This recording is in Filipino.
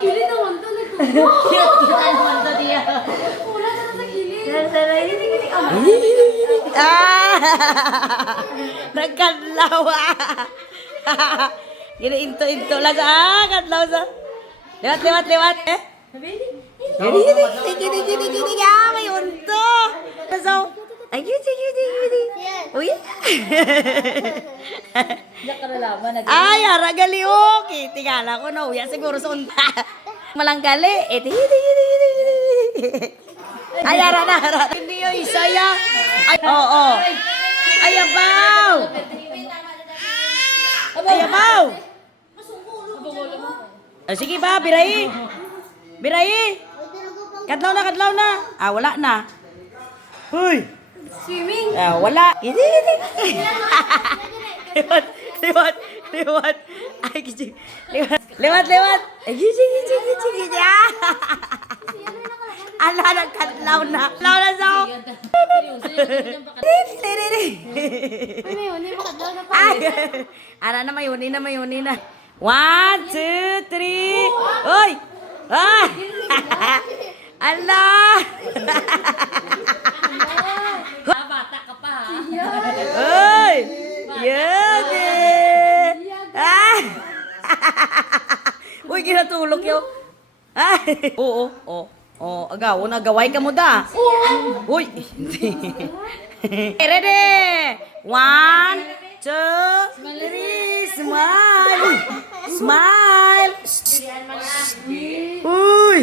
Gilid naman to, Cute naman to diya. wala na sa gilid. Nagkadlaw Gini-into lang sa kadlaw sa. Liwat. Gini. May unto. So, ay, gini. Uy. Diyak ka nalaman. Ay, haragali okay. Tingala ko na uya siguro sa unta. Malanggali. Gini. Ay, hara. Hindi yung isaya. Ay, oo. Ay, abaw. Ay, abaw. Sige ba, biray. Kadlaw na. Ah, wala na. Hoy. Swimming. Ah, wala. Liwat. Ay, gigi. Liwat. Ay, gigi. Ala, nagkadlaw na. Kadlaw na sa ako. Ay, ara na mayuni na. 1, 2, 3. Oy! Ah! Ala! Bata ka pa ha. Oy! Yagi! Ah! Uy, ginatulog yun. Ay! Oo. Agaway ka mo da. Uy! Ready? 1, 2, 3. Smile! Uy!